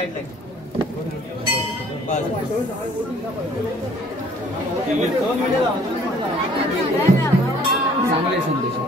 साइडला चांगले संदेश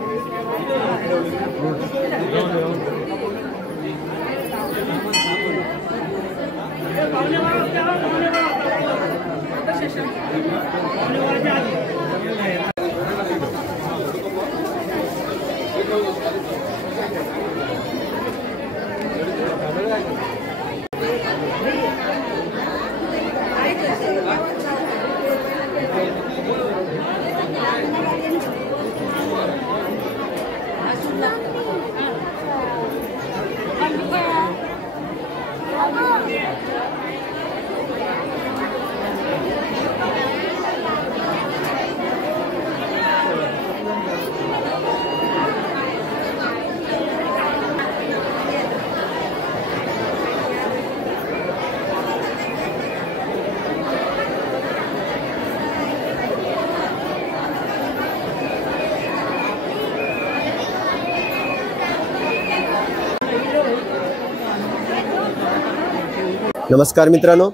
नमस्कार मित्रांनो,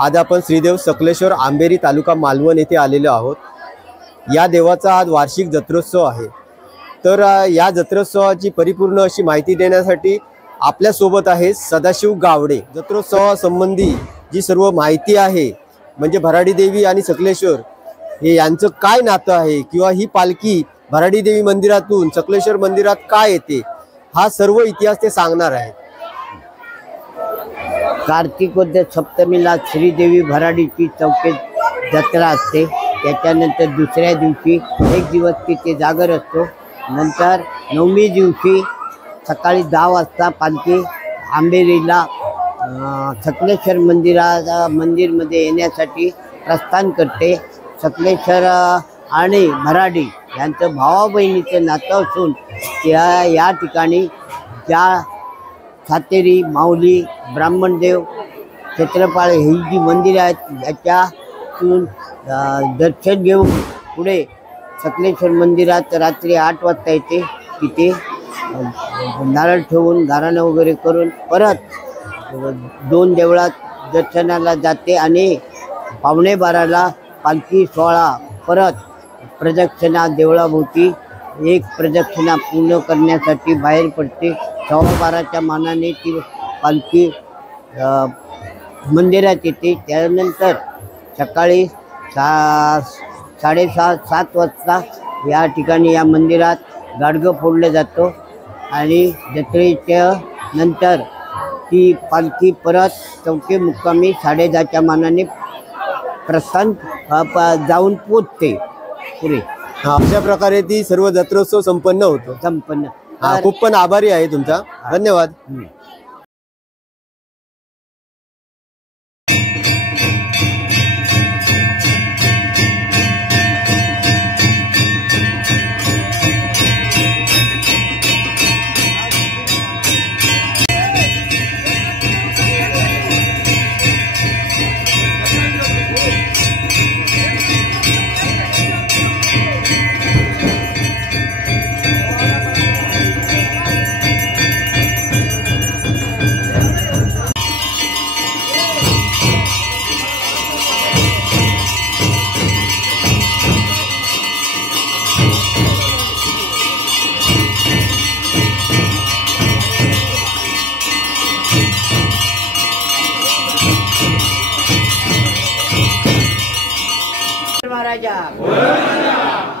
आज आपण श्रीदेव सकलेश्वर आंबेरी तालुका मालवण येथे आलेलो आहोत। या देवाचा आज वार्षिक जत्रोत्सव आहे। तर या जत्रोत्सवाची परिपूर्ण अशी माहिती देण्यासाठी आपल्या सोबत आहे सदाशिव गावडे। जत्रोत्सवासंबंधी जी सर्व माहिती आहे, म्हणजे भराडी देवी आणि सकलेश्वर हे यांचं काय नातं आहे किंवा ही पालखी भराडी देवी मंदिरातून सकलेश्वर मंदिरात का येते, हा सर्व इतिहास ते सांगणार आहेत। कार्तिक वद्य सप्तमीला श्रीदेवी भराडीची चौकीत जत्रा असते। त्याच्यानंतर दुसऱ्या दिवशी एक दिवस तिथे जागर असतो। नंतर नवमी दिवशी सकाळी 10 वाजता पालखी आंबेरीला सकलेश्वर मंदिरमध्ये येण्यासाठी प्रस्थान करते। सकलेश्वर आणि भराडी यांचं भावा बहिणीचं नातं असून या ठिकाणी ज्या सातेरी, माऊली, ब्राह्मणदेव, क्षेत्रपाळ ही जी मंदिरे आहेत याच्यातून दर्शन घेऊन पुढे सकलेश्वर मंदिरात रात्री 8 वाजता येते। तिथे नारळ ठेवून गाराणं वगैरे करून परत 2 देवळात दर्शनाला जाते आणि 11:15ला पालखी सोहळा परत प्रदक्षिणा देवळाभोवती एक प्रदक्षिणा पूर्ण करण्यासाठी बाहेर पडते। 12:15च्या मानाने ती पालखी मंदिरात येते। त्यानंतर सकाळी 6:30-7 वाजता या ठिकाणी या मंदिरात गाडगं फोडलं जातो आणि जत्रेच्या नंतर ती पालखी परत चौकी मुक्कामी 10:30च्या मानाने प्रस्थान जाऊन पोचते पुढे। अशा प्रकारे ती सर्व जत्रोत्सव संपन्न होतो। खूप पण आभारी आहे तुमचा, धन्यवाद।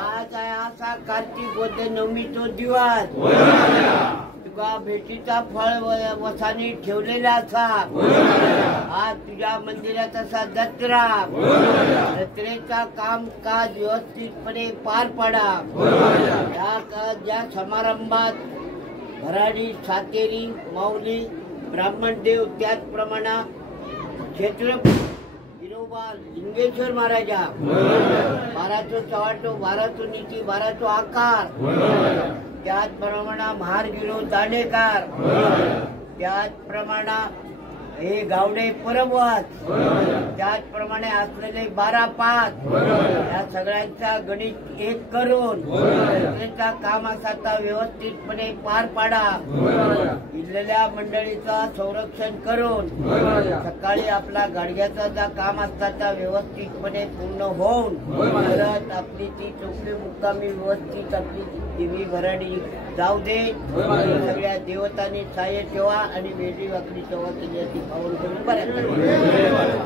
आज असा कार्तिक वद्य नवमीचा दिवस तुका भेटीचा फळ वसाने ठेवलेला असा। आज तुझ्या मंदिरात असा जत्रेचा कामकाज व्यवस्थितपणे पार पाडा। या समारंभात भराडी, सातेरी, माऊली, ब्राह्मणदेव, त्याचप्रमाणे क्षेत्र लिंगेश्वर महाराजा 12 चव्हाटो 12 नीती 12 आकार, त्याचप्रमाणे महारगिरो दांडेकर, त्याचप्रमाणे हे गावडे परमवत, त्याचप्रमाणे असलेले 12-5 या सगळ्यांचा गणित एक करून त्याचा काम असा व्यवस्थितपणे पार पाडा। भिजलेल्या मंडळीचा संरक्षण करून सकाळी आपला गाडग्याचा जा काम असतात त्या व्यवस्थितपणे पूर्ण होऊन परत आपली ती चोपडी मुक्कामी व्यवस्थित आपली देवी भराडी जाऊ दे. सगळ्या देवतांनी सहाय्य ठेवा आणि वेगळी वाकडी सेवा केली ती पाऊल करून बऱ्याच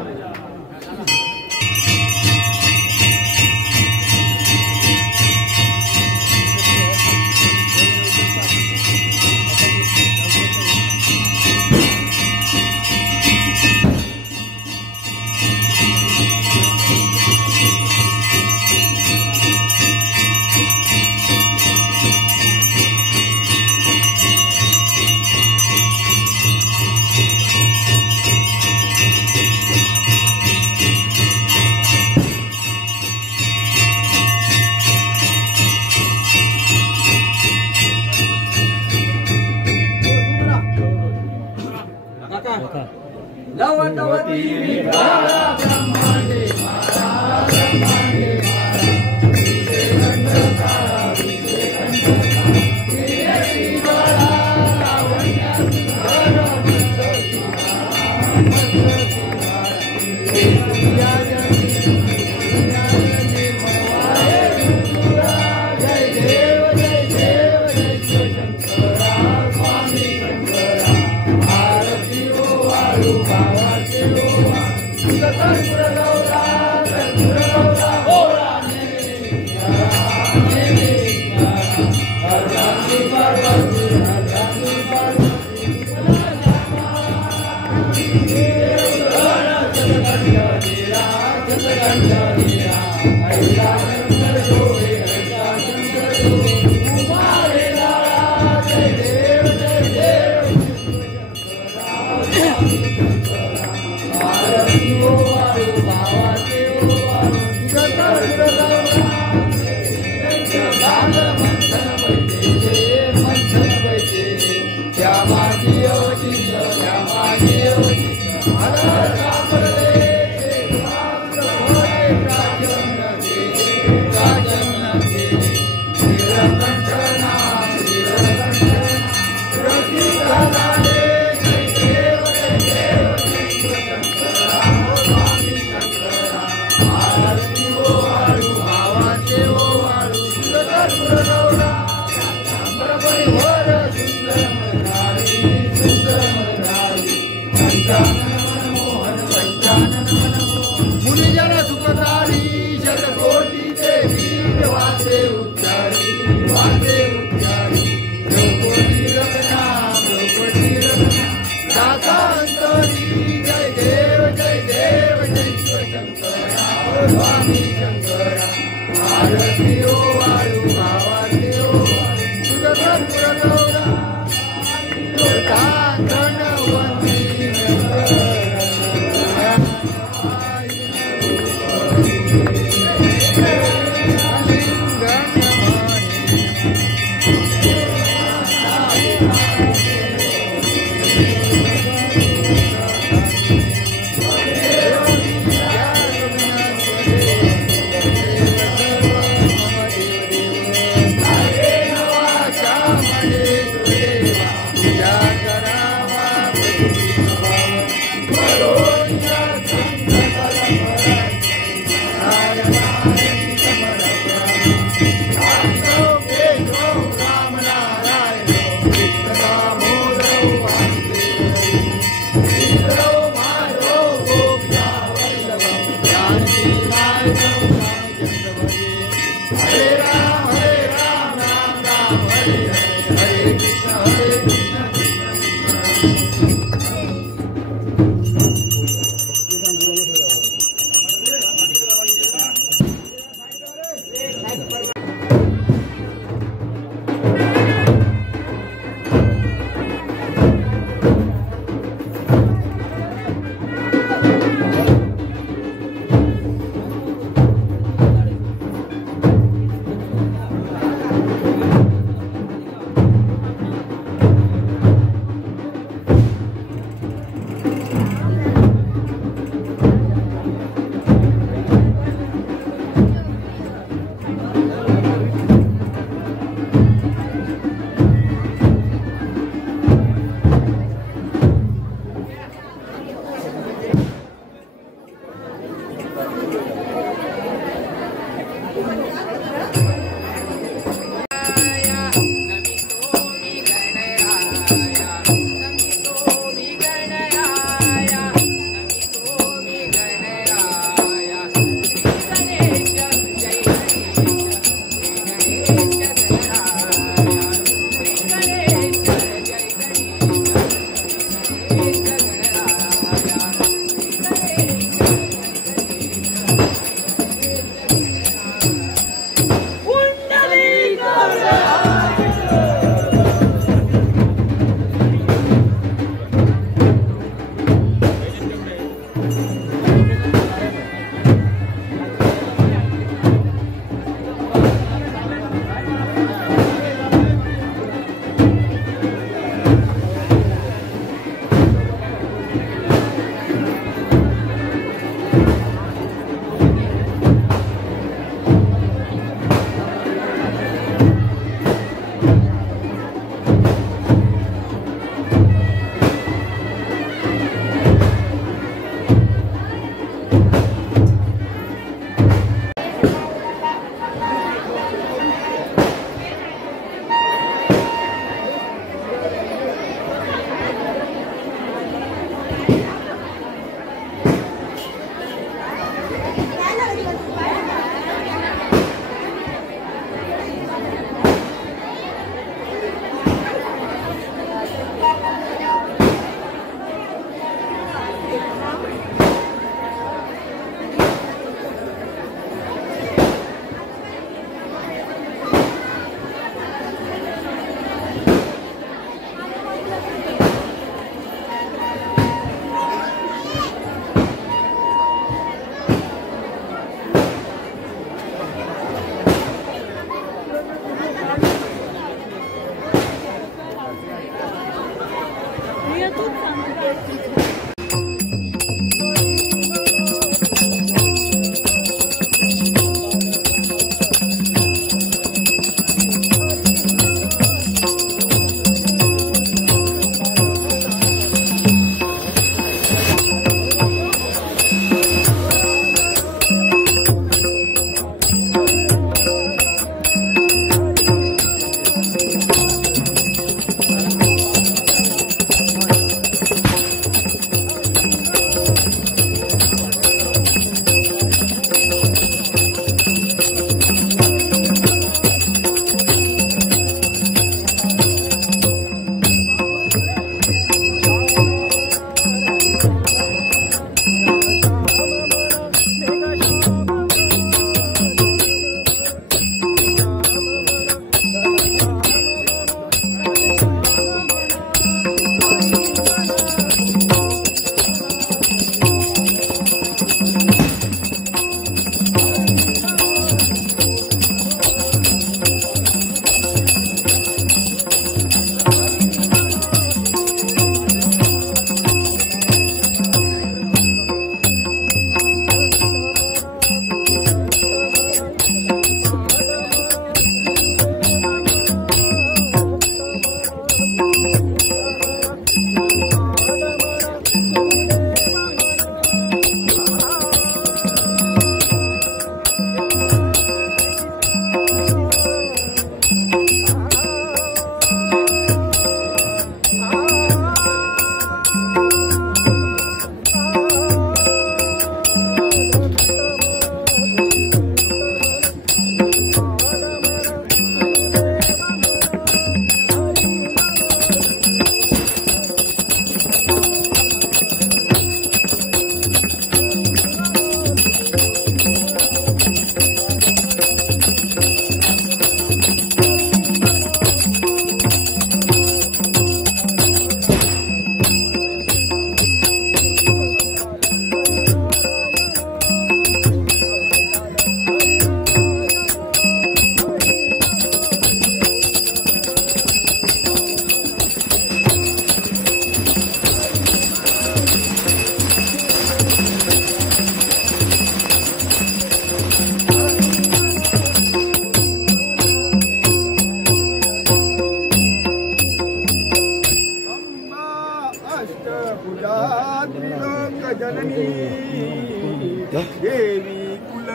देवी कुल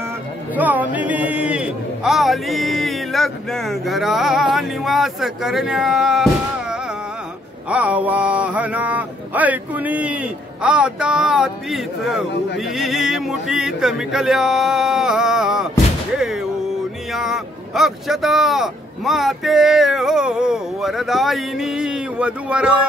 स्वामिनी आली लग्न घरा निवास करण्या आवाहना ऐकुनी आता तीच उभी मुठीत मिटल्या देवनिया अक्षता माते हो वरदायिनी वधुवरा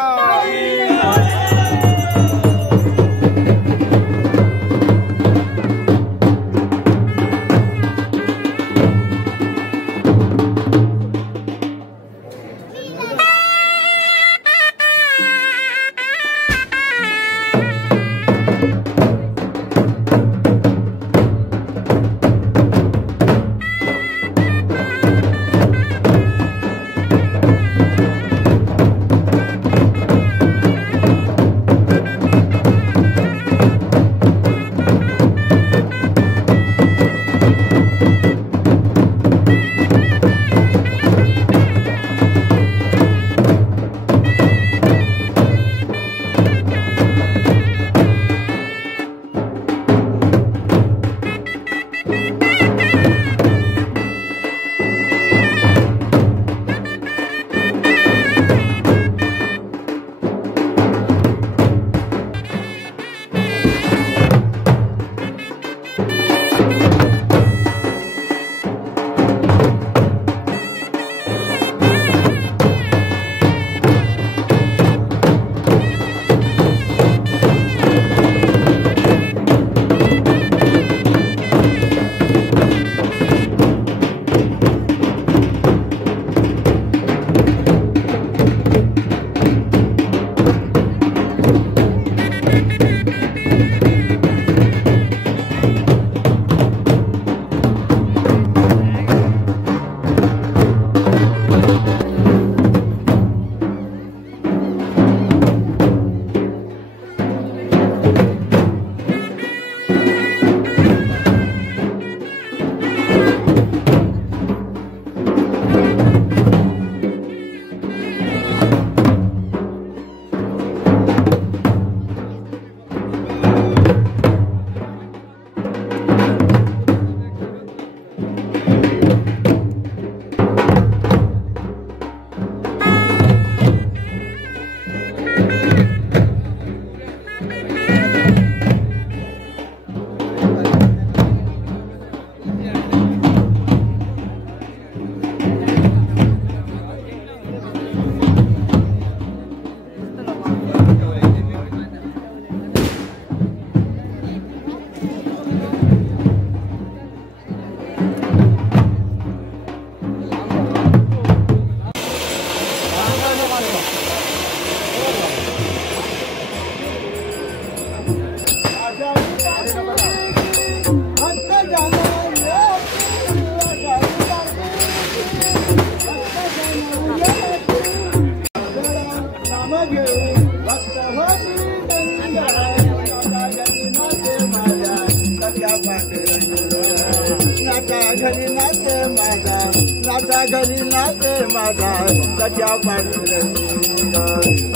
घरी नाते माझा सजा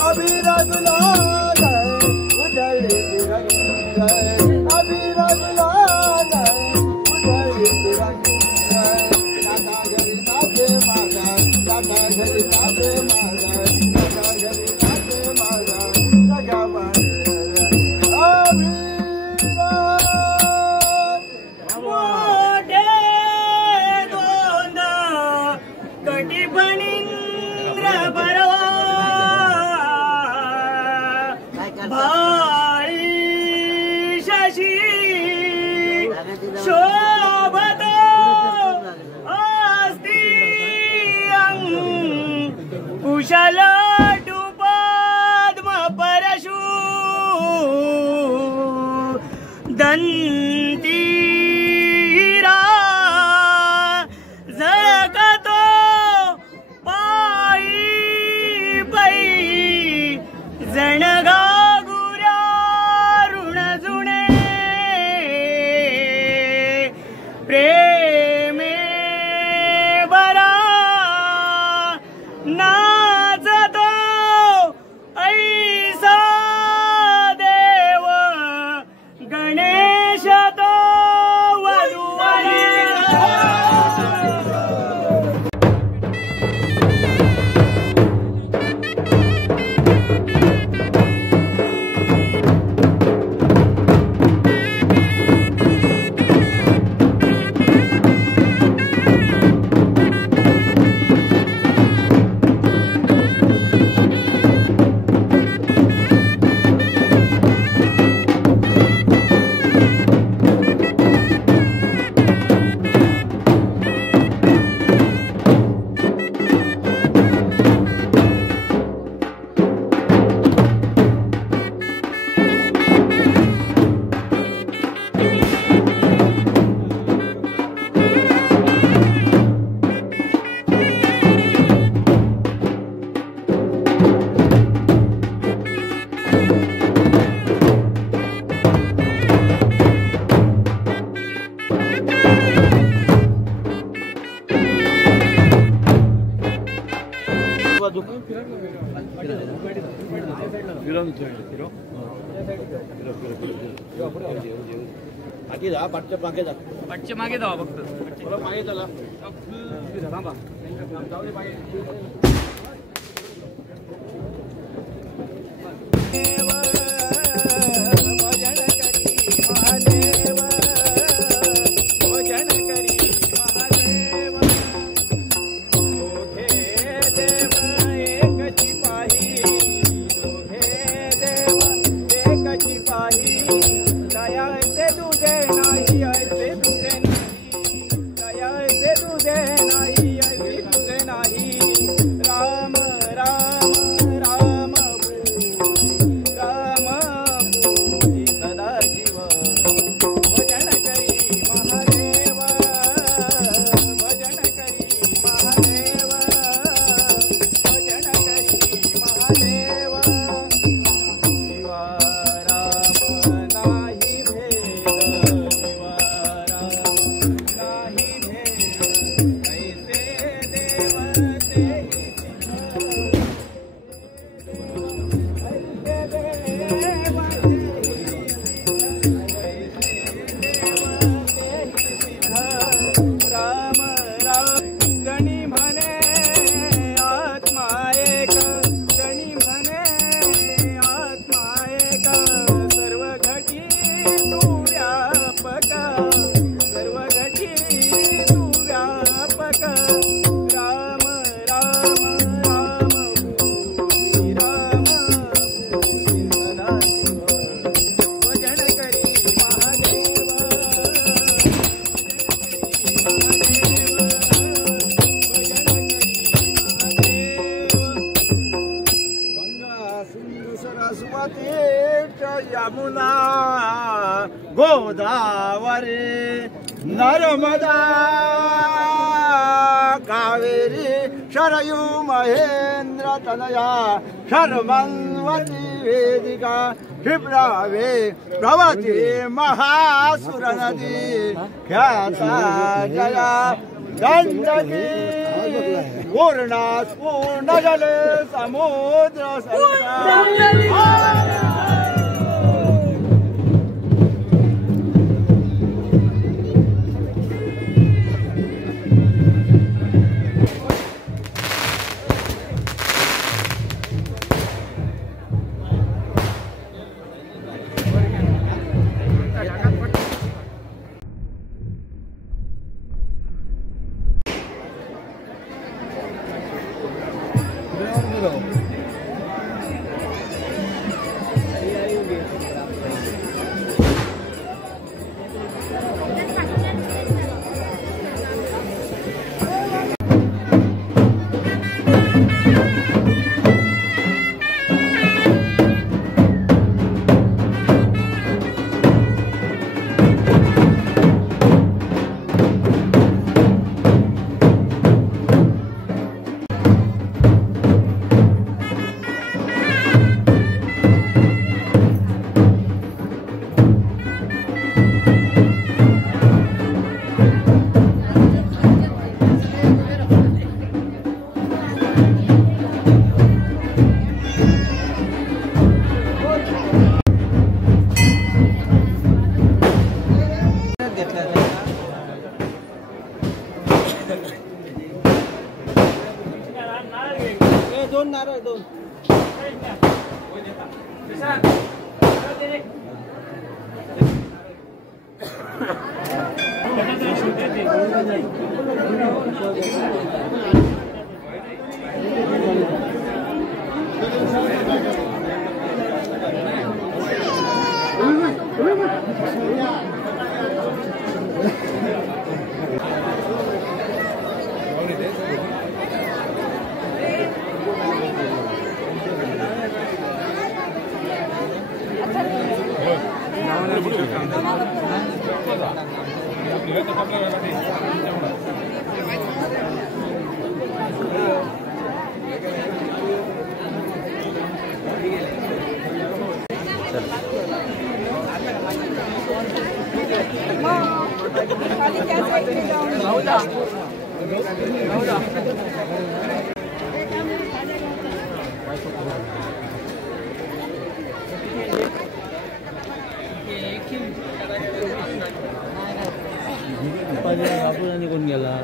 अभिरगला उधळले अभिरगला उधळले नाता घरी नाते माझा नाता घरी नाते माझा नाता घरी नाते माझा सजा शोभत अस्ति कुशल पद्म परशु दंतीरा जगतो पायी पै जणगा प्रेमे बरा नाचतो ऐसा देव गणेश तो वधूवरे पाठच्या मागे जावा फक्त मागे चला थांबा सरस्वती यमुना गोदावरी नर्मदा कावेरी शरयू महेंद्र तनया शर्मन्वती वेदिका क्षिप्रावे प्रवती महासुर नदी ख्याता जया गंडकी पूर्णा पूर्ण जले समुद्र दोन नारळ दोन निघून गेला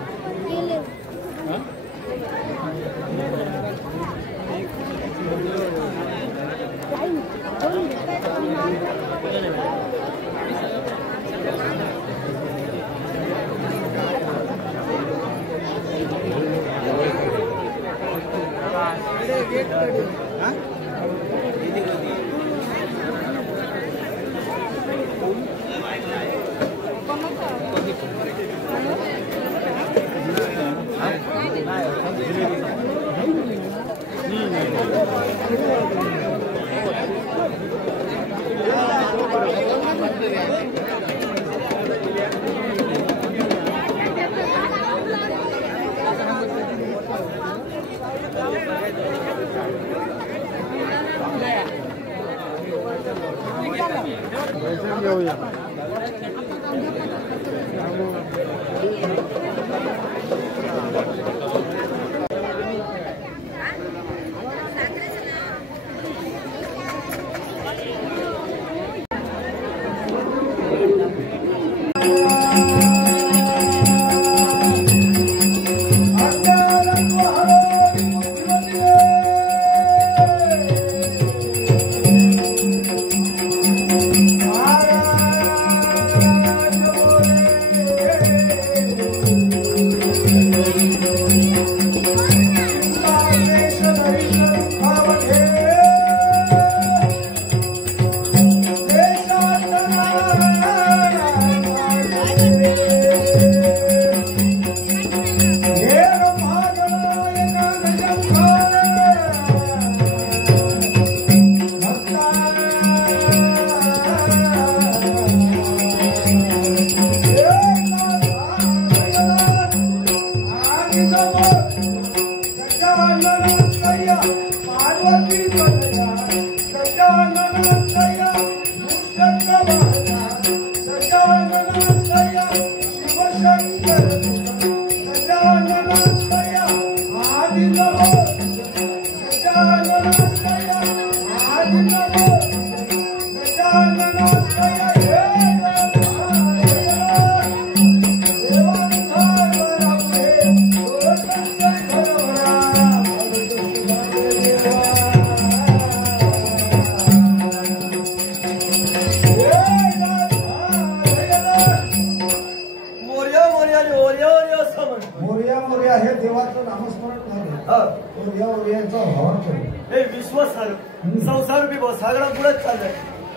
संसार बी सगळा पुढेच चाललाय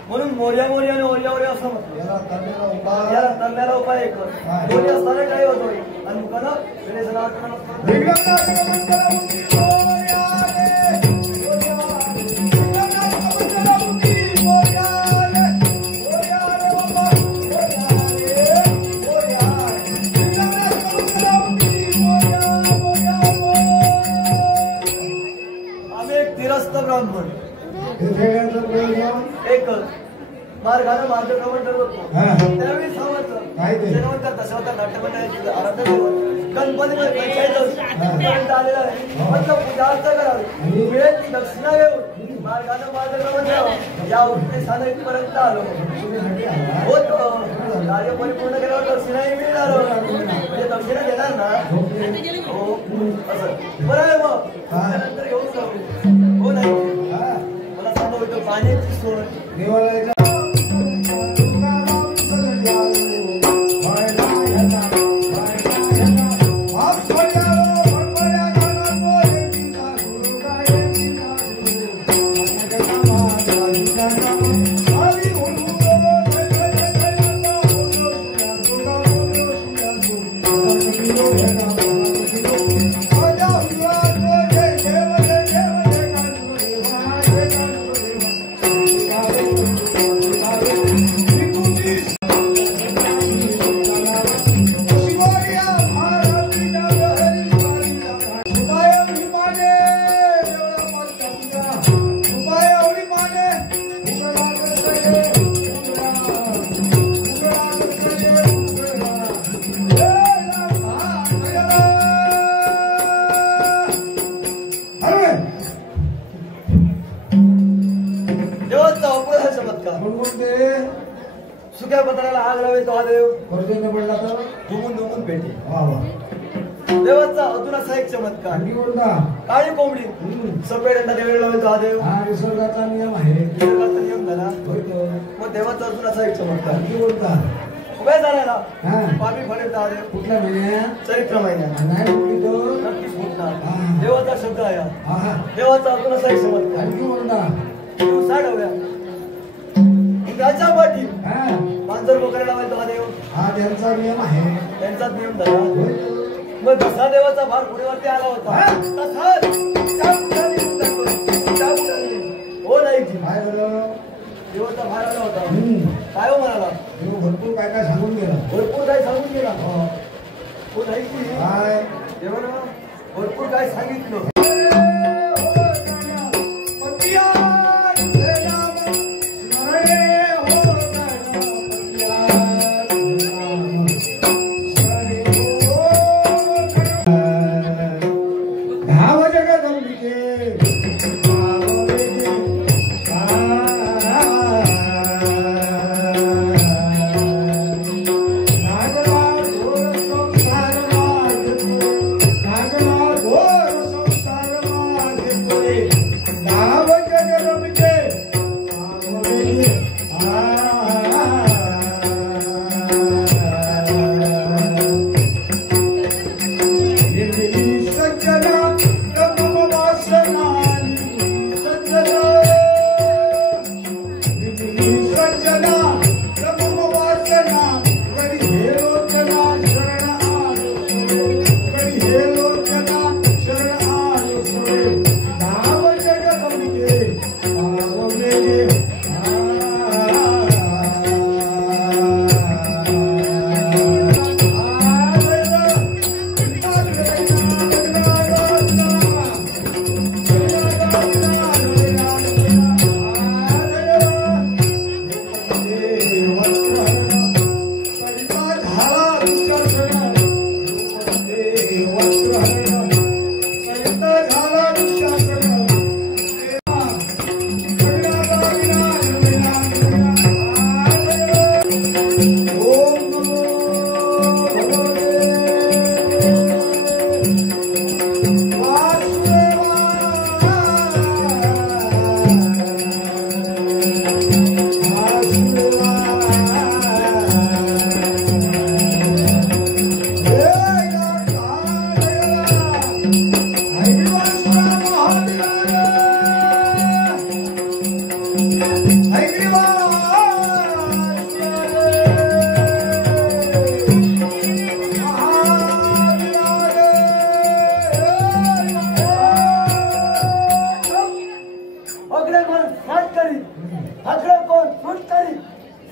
म्हणून मोर्या मोर्या आणि ओर्या ओर्या असं म्हटलं. याला तरण्याला उपाय एक मोर्या असताना काय होतो आणि मुखाला ब्राह्मण एक मार्गाने मार्गक्रमण करत होतो. त्यावेळी सावंत दशावतार नाट्यमंडळाची आराधना गणपतीमध्ये पंचायत आलेला आहे. म्हटलं पूजा अर्चा करावी वेळेत ती दक्षिणा घेऊन मार्गाने मार्गक्रमण करावं या साधनेपर्यंत आलो. हो कार्य परिपूर्ण केल्यावर दक्षिणाही मिळणार म्हणजे दक्षिणा घेणार ना. हो असं बरं आहे मग त्यानंतर घेऊन जाऊ. हो नाही मला सांगा होतं पाण्याची सोय सुक्या पत्राला आग लावे तो देव पडला तर धुमून धुमून भेटे. देवाचा अजून असा एक चमत्कार काळी कोंबडी सफेद अंडा देवाला लावे तो देव निसर्गाचा नियम आहे. निसर्गाचा नियम झाला मग देवाचा अजून असा एक चमत्कार उभ्या झाला पापी फळे देव कुठल्या महिन्यात चैत्र महिन्यात नाही नक्कीच फुटणार. देवाचा शब्द आहे. देवाचा अजून असा एक चमत्कार दिवसा डवल्या त्याच्या पाठी मांजर बोकड्या लावायचा देव हा त्यांचा नियम आहे. त्यांचाच नियम झाला. मग जसा देवाचा भार पुढेवरती आला होता तसाच हो नाही काय देवाचा भार आला होता. काय हो म्हणाला भरपूर काय काय सांगून गेला. भरपूर काय सांगून गेला. हो नाही की काय देवाला भरपूर काय सांगितलं. संसार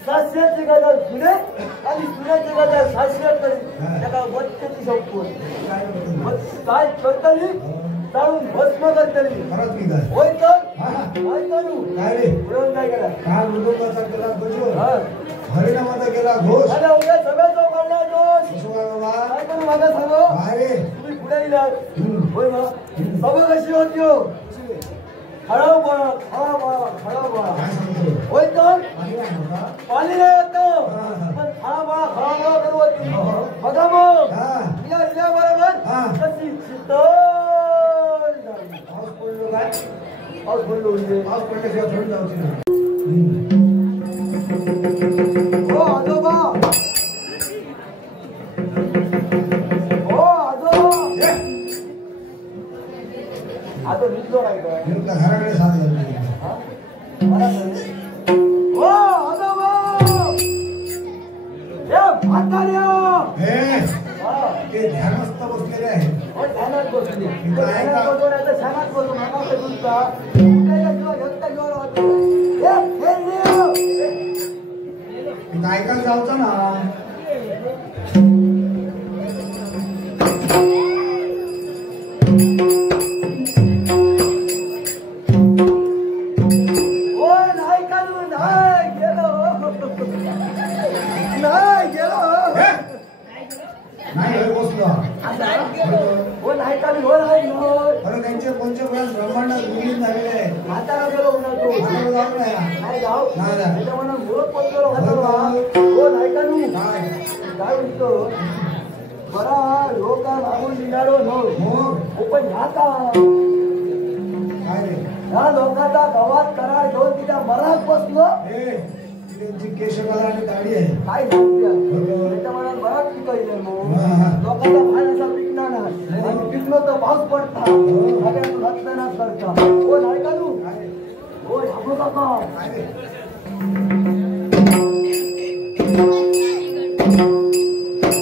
700ची गजाल जुने आणि जुन्याची गजाल 700 करी त्याला वच्चेची संपून काय करतली जाऊन भस्म करतली होय तर काय करू काय रे पुरण काय केला काल मृदुंगाचा केला गजर हरिनामाचा केला घोष अरे उद्या सगळं तो काढला दोष बाबा काय करू माझा सांगो अरे तुम्ही पुढे येणार होय मग सगळं कशी होती हो हळव बळा काय सांगतो होय तर आणि काय होता पाणी नाही होतं पण खळा करू होती बघा मग हा इल्या बरोबर हा. कशी शीतल झाली. पाऊस पडलो काय पाऊस पडलो म्हणजे पाऊस पडल्याशिवाय थोडी जाऊची ना हो आजोबा हो आजोबा आता भिजलो नाही काय नेमका घराकडे साथ झाली हा? मला सांग. हो आजोबा हे म्हाताऱ्या हे हा. ते ध्यानस्थ बसलेले आहे हो, ध्यानात बसली. इथं आहे का? ध्यानात बसून आता ध्यानात बसून नका ते तुमचा. उठायला किंवा झोपता किंवा राहतो. हे देव. इथं ऐकायला जायचं ना हो, नाही काढू, नाही गेलो. नाही गेलो. हे? नाही हे बसलो हो, नाही काढू, हो, नाही गेलो. अरे त्यांचे पंचपुराण ब्रह्मांडात विलीन झालेले आहे हाताला गेलो उन्हातो. हाताला जाऊ नये. नाही जाऊ. नाही जा. त्याच्यामुळे मुळं पडतो हाताला. हो, नाही काढू. काय काय म्हणतो बरा लोक मागून निघालो नो मग पण ह्याचा काय रे ह्या लोकांचा गावात करार घेऊन तिच्या मरात बसलो हे त्यांची केशकाला आणि दाढी आहे काय सांगते त्याच्यामुळे मरात पिकवले लोकांचा भान असा पिकणार नाही आणि पिकलो तर पाऊस पडता सगळ्यांना रक्तनाश करता हो नाही का तू हो ढाबू नका काय रे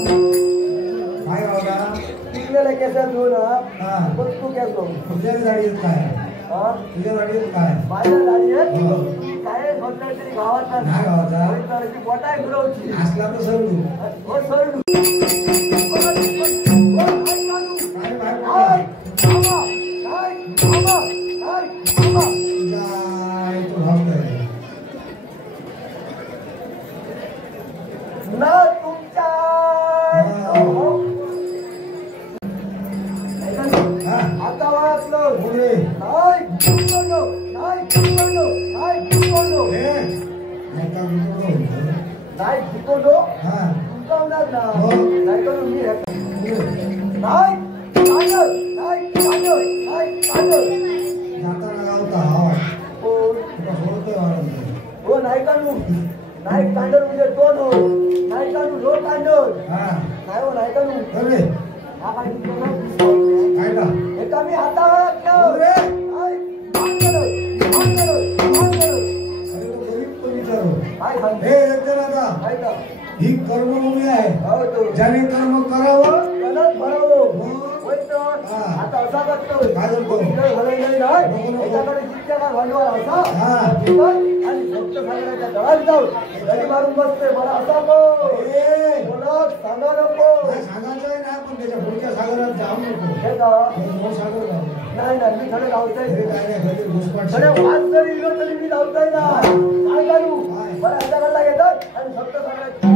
काय बाबा पिकलेल्या केसात घेऊन हा बघ तू केसो तुझ्या गाडी येत काय हा तुझ्या गाडी येत काय माझ्या गाडी आहे हो. काय म्हटलं तरी गावात नाही गावाचा बोटाय गुरवची असला तर सरडू हो सरडू काय बाहेर पडला? तुझा तो भाग आहे आता वाचलं पुढे नाही हे एका मिनिटात होतं. नाही शिकवलो हा तुमचा होणार ना हो. नाही तर मी नाही जाताना गावता आवाज हो तुला सोडतोय वाढवतोय. हो नाही काढू नाही कांडर म्हणजे दोन हो नाही काढू लो कांडर हा नाही हो नाही काढू अरे हा काय काय का एका मी हातावर अरे काय तो गरीब पण विचारू सांगते हे एक जणाचा काय का ही कर्मभूमी आहे हो तो ज्याने कर्म करावं गलत भरवलो हो. होय तर हा. आता असा करतो काय करतो? नाही त्याच्याकडे जितक्या काय भांडवल हा. असा आणि भक्त सागराच्या दळात जाऊन घरी मारून बसते मला असा ए, बोला सांगा नको काय सांगायचं आहे ना पण त्याच्या पुढच्या सागरात जाऊ नको हे का हे मोह सागर गाव. नाही नाही मी खरं लावताय हे काय नाही कधी घुसपाट खरे वाद जरी इलो तरी मी लावताय ना काय करू काय? मला हाताकडला घेतात आणि भक्त सागराच्या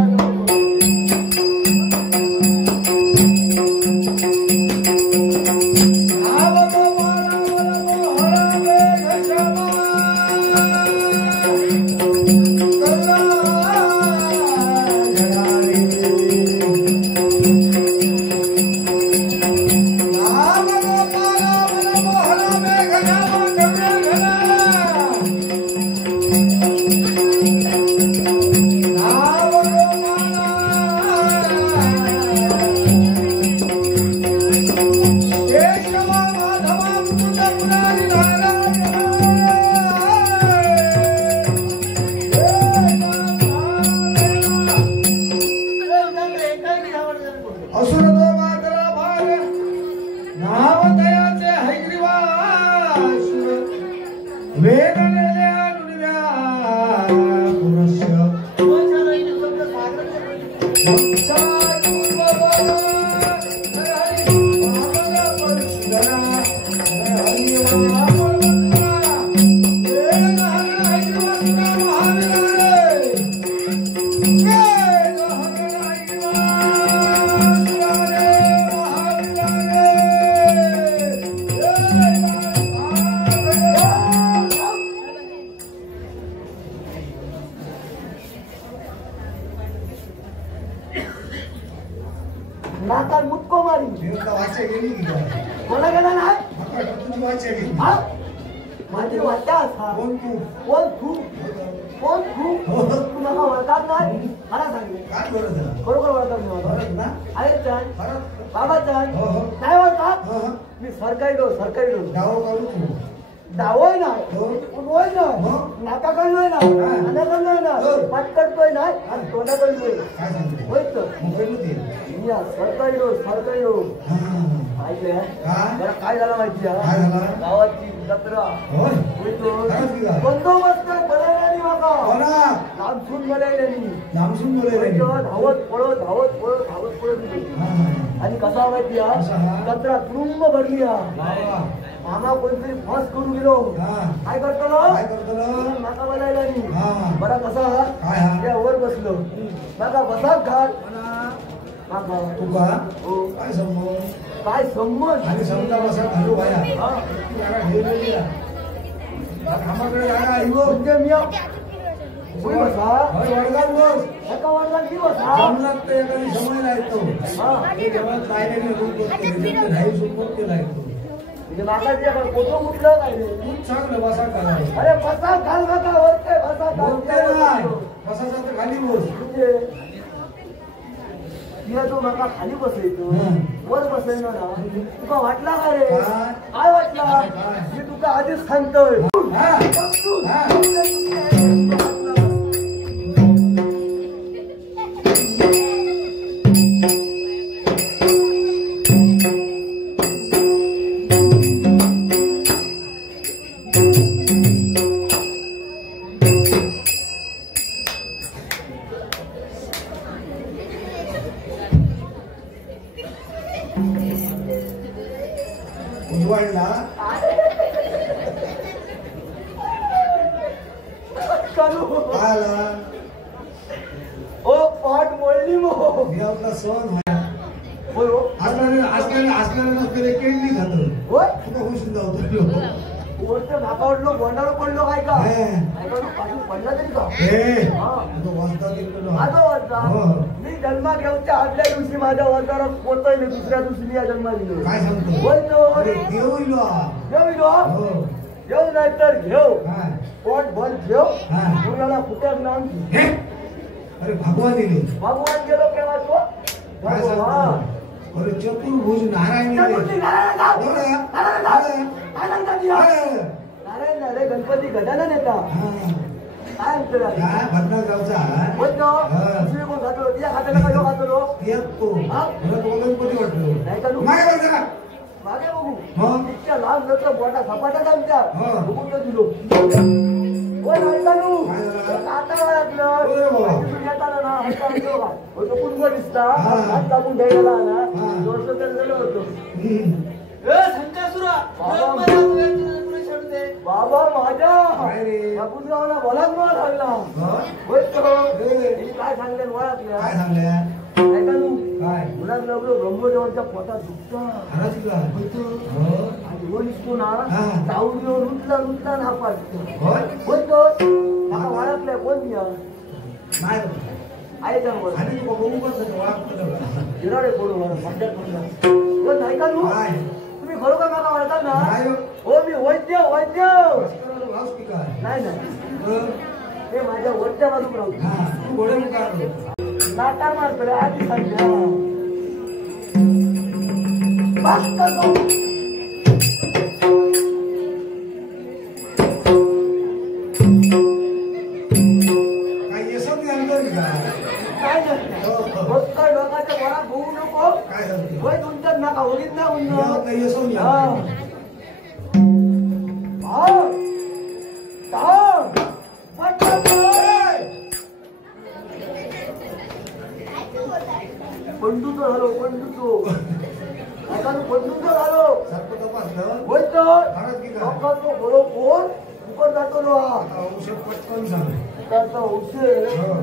नाकात मुटको मारी देवता वाचा गेली की काय? मला गेला नाही मका तुझी वाचा गेली. हा? माझी वाचा कोण तू? कोण तू कोण तू मला ओळखात नाही मला सांगितलं काय बोलत आहे? बरोबर ओळखात नाही मला बरं ना? आहे चान बरं. बाबा चान हो, हो. नाही ओळखात हो, हो. मी सरकारी डोस डाव काढू तू. डावय नाही हो. उडवय नाही हो. नाका काढलोय ना कानाकडलोय ना हो. पाठ करतोय नाही आणि तोंडाकडलोय काय सांगते? होय तर मोबाईल मध्ये. मी सरकारी डोस हा. माहिती आहे काय? जरा काय झालं माहिती काय आहे झालं? गावाची जत्रा होय. होय तो. खरंच की काय? बंदोबस्त बनायला माका कोणा? लांबसून बनायला नामसून बोलायला. धावत पळत गेली. आणि कसा माहिती आहे कसा हा? जत्रा तुरुंब भरली वा. मामा कोणतरी फस करून गेलो हा. काय करतो काय करतो ना? नाका बनायला नाही हा. बरा कसा काय हा? त्या वर बसलो नाका बसात घाल मामा तू का? हो काय समोर? काय संमत आणि समजा बसा घालू बाया. हा. जागा ठेवलेली आहे. कामाकडे जागा आहे गो. म्हणजे मी होय बसा होय, वडगाव बस. एका वाजता की बसा जमलात ते एखादी समय राहतो. हा ते जेवणात राहिलेली रूम करतो. त्याच्यात नाही सुरुवात केला आहे तो. म्हणजे नाकाची कोठं कुठलं काय रे? खूप चांगलं बसा करावं. अरे बसा घाल नका वरते बसा बोलते नाही. बसायचं तर खाली बस. म्हणजे तिला तो नका खाली बसायचो वर बसायला ना तुका वाटला का रे काय? काय वाटला मी तुका आधीच सांगतोय हा. हा. उजवाडला चालू काय आला? ओ पाठ मोडली मो हे आपला सण आहे. होय हो. असल्याने नसलेले केळली खातो. होय तुका खुशी जाऊ. वरच्या नाकावडलो गोंडाला पडलो काय का हे. काय का तू पाठून पडला तरी का हे. हा. तो वाजता गेलो. माझा वाजता हो. मी जन्मा घेऊनच्या आदल्या दिवशी माझ्या वाजारात पोचय दुसऱ्या दिवशी मी या जन्मा दिलो काय सांगतो? होय तो अरे देव इलो. घेऊ हो. घेऊ नाही तर घेऊ काय? पोट भर घेऊ हा. मुलाला कुठ्यात लावून हे. अरे भगवान इले. भगवान गेलो केव्हा तो काय भगवान सांगतो? अरे चतुर्भुज नारायण इले. चतुर्थी नारायण गाव. बरं. नारायण गाव. काय म्हणतात या? बरं. नारायण अरे गणपती गजानन येता हा. काय म्हणतो रे? काय भटनागावचा होय तो हा. दुसरी कोण खातो या खात्याला का ह्यो खातो येतो. हा? मला तो गणपती वाटलो. नाही का तू? मागे बघ जरा. मागे बघू मग? इतक्या लांब लोक मोठा सपाटा आमच्या हा. बघून तो दिलो होय नाही का तू काय झालं? आता वाटलं होय बाबा. येताना ना हलका हलका बघा. होय तो कुंभ दिसता हा. हात टाकून द्यायला ना हा. थोडंसं त्याला होतो हम्म. बाबा माझ्या काय रे? बापूरावला बोलाच मला सांगला हा? होय तो हे. मी काय सांगले ओळखल्या काय सांगल्या? नाही का तू काय? मुलात लागलो ब्रह्मदेवाच्या पोटात दुखता खरंच का? हो. आणि वर दिसतो ना हा. चावडीवर रुतला ना पाडतो होय? बोलतो मला ओळखल्या कोण या नाही. आहे का वर आणि तू बघू पण नाही, ओळखतो का? जिराडे फोडू मला मध्यात कोण नाही का तू काय? तुम्ही खरोखर मला ओळखता ना नाही. हो मी वैद्य वस्त्राला भावच की काय? नाही नाही बरं. हे माझ्या वरच्या बाजूक राहतो हा. तू घोडे मुखार. नाकार मारतो रे आधी सांगतो मस्त तो. काय येसत घालतो की काय? काय नसतं फक्त लोकांच्या घरात होऊ नको काय सांगतो? होय तुमच्यात नका होलीत ना तुला काही येसून हा. घालतो. हा. हा. पटकन बोल. पंडूचो झालो पंडूचो आता तू पंडूचो झालो सर्प तपासलं. होय तर खरंच की काय? लोकांचो बरोबर उपर जातो ना आता औषध पटकन सांग. त्याचा औषध हो.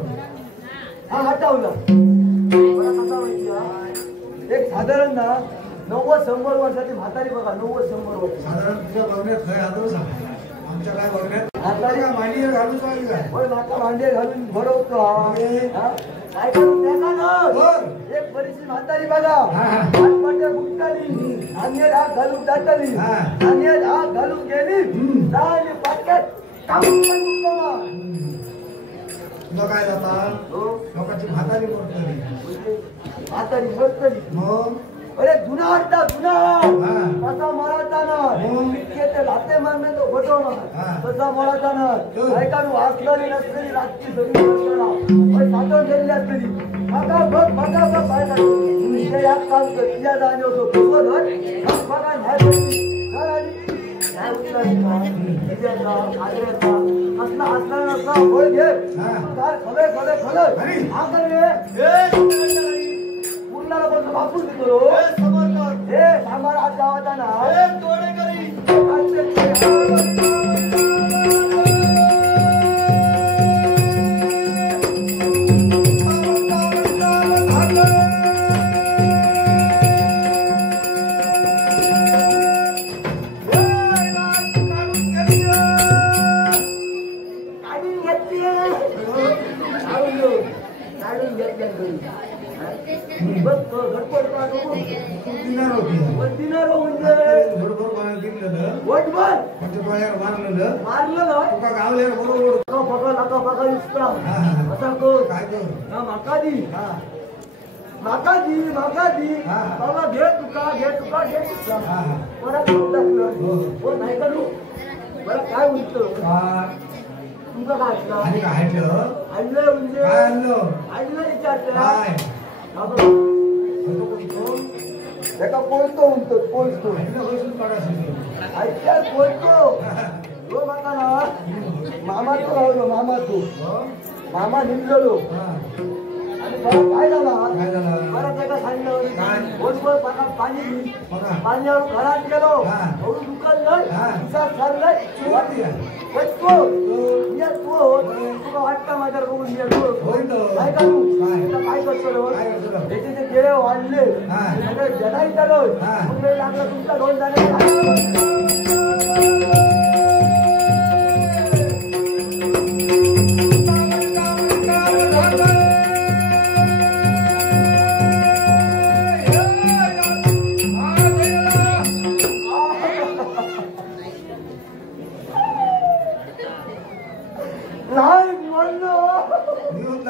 हा हटवला मला कसा माहिती हा? एक साधारण ना 90-100 वर्षाची म्हातारी बघा 90-100 वर्ष साधारण तुझ्या बघण्यात खरं आदर सांग. तुमच्या काय बघण्यात आता का मांडीवर घालून पाहिजे काय होय माका भांडे घालून भरवतो हा? काय करू त्याचा ना एक बरीचशी म्हातारी बघा हातपाट्या फुटताली आणि हा घालून जातली आणि हा घालून गेली आणि पाटक्यात तुला काय जाता लोकांची म्हातारी बोलतली म्हातारी बसतली मग अरे जुना वाटता जुना कसा मराठा ना ते लाते मारणे तो घोटो कसा मराठा ना ऐकानु वाचलेली नसलेली रात्री जरी साठवून गेलेली असलेली बघा बघ बघा बघ पाहिजे ते यात काम तिला जाणे होतो बरोबर बघा असला असला नसला होय घे खले खले खले हा कर पूर्णाला बोलतो बापूस देतो हे आम्हाला आज गावाचा ना तोडे करी बाबा घे तुका घे तुका घे तुका परत टाकलं नाही करू मला काय उंच तुमचं काय आणलं म्हणजे आणलं विचारलं एका पोचतो म्हणतो पोचतो ऐकल्या पोचतो तो माका ना मामा तो राहिलो मामा तू मामा निघलो आणि काय झाला मला त्याला सांगितलं बोलबोल पाणी घेऊन पाण्यावर घरात गेलो दुकान नाही चाललंय तुला वाटतं माझ्यावर बघून काय करू काय करतो त्याचे ते गेळे वाढले जनाई चालू लागलं तुमचा दोन जाणे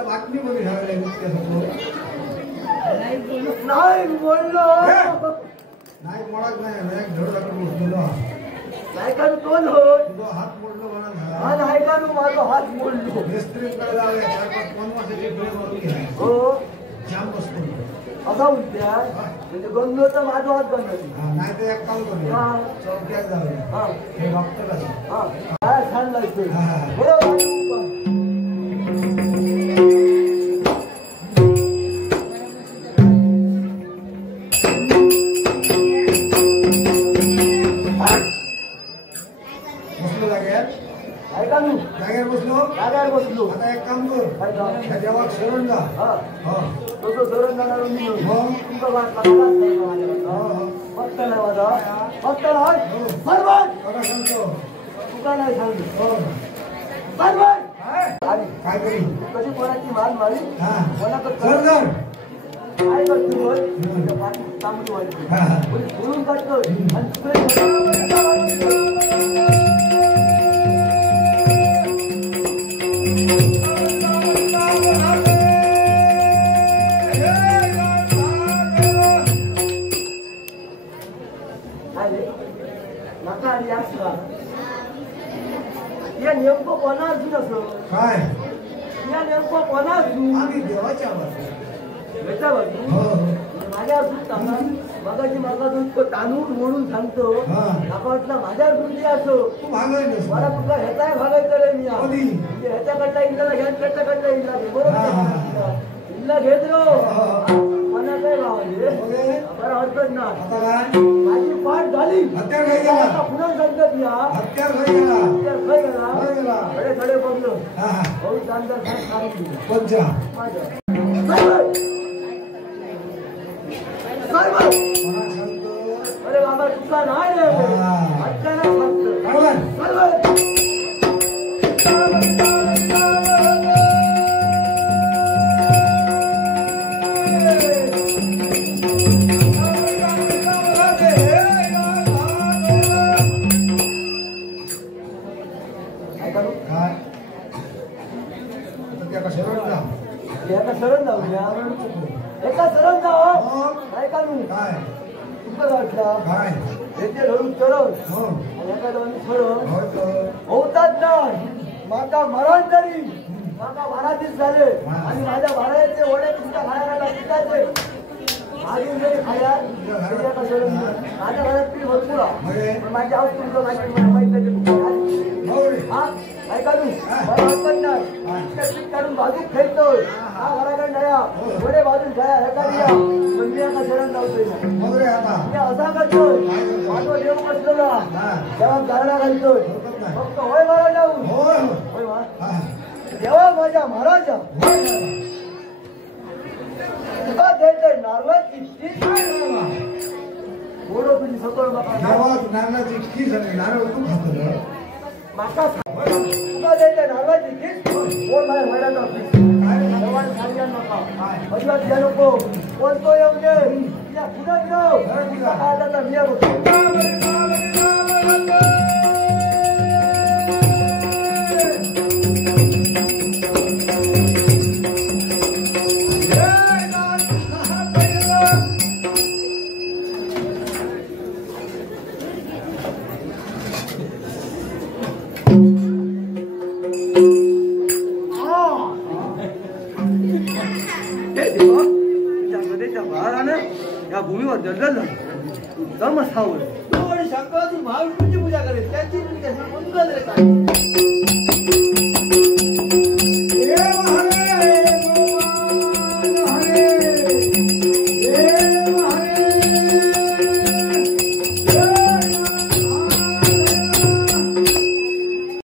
बातमी मध्ये नाही बोललो नाही मोडाच नाही धडू लागून बसलेलो नाही का कोण हो तुझा हात मोडलो म्हणा हा नाही का माझा हात मोडलो मिस्त्रीकडे जाऊया 4-5 वर्षाची प्रेम होती हो जाम बसतो असा उद्या म्हणजे गंगो तर माझा हात गंगो नाही तर एक काम करूया चौक्यात जाऊया हे डॉक्टर असं काय छान लागते बरोबर जागेवर बसलो आता एक काम कर देवाक शरण जा तो शरण जाणार तुमचा फक्त नाही माझा फक्त तुका नाही सांगतो काय करी कधी कोणाची मान मारी कोणाकडे काय करतो चांगली वाटते बोलून काढतो या नेमकं कोणा अजून असं काय या नेमकं कोणा अजून आम्ही देवाच्या याच्या बाजू माझ्या अजून सांगा मगाची मागा तांदूळ म्हणून सांगतो मला वाटलं माझ्या अजून असो तू भागायचं मला तुला ह्याचा भागायचं रे मी म्हणजे ह्याच्याकडला इल्ला ह्याच्याकडला इल्ला घे बरोबर इल्ला घेत रो मला काय भावाले बरं हरकत ना आता काय माझी पाठ झाली हत्यार खाई गेला पुन्हा सांगत या हत्यार खाई गेला हत्यार खाई गेला खडे खडे बघलो बहुत शानदार सांगितलं कोणच्या अरे बाबा तुका नाही रे अचानक एका शरण जा एका सरळ जाऊया एका सरळ जाओ काय काढू काय तुमचं वाटला काय येते धरून चढव हो एका धरून चढव होय तर होतात नाही माका मरण तरी माका महाराजीच झाले आणि माझ्या महाराजाचे ओढे तुमच्या घराला शिकायचे अजून जरी खाल्या तरी एका सरळ माझ्या घरात पीठ भरपूर आहे पण माझ्या आऊस तुमचं माहिती होय हा काय काढू मला हरकत नाही पीठ काढून बाजूक खेळतोय हा घराकडे नया थोडे बाजून घ्या एका दिया म्हणजे एका शरण लावतोय मग रे आता मी असा करतोय माझं देव बसलेला तेव्हा घराला घालतोय फक्त होय मला जाऊन होय होय वा हा देवा माझ्या महाराजा तुका द्यायचंय नारळाची बोलो तुझी सकळ देवा नारळाची खीस आणि नारळ तू खातो माका तुका द्यायचंय नारळाची खीस बोल माझ्या महाराजा देवाने सांगितलं नका अजिबात द्या नको बोलतो येऊ दे या पुढे घेऊ काय त्याचा नियम या भूमीवर जंगल झालं आणि शंकराची महाविष्णूची पूजा करेल त्याची मंगल रे काय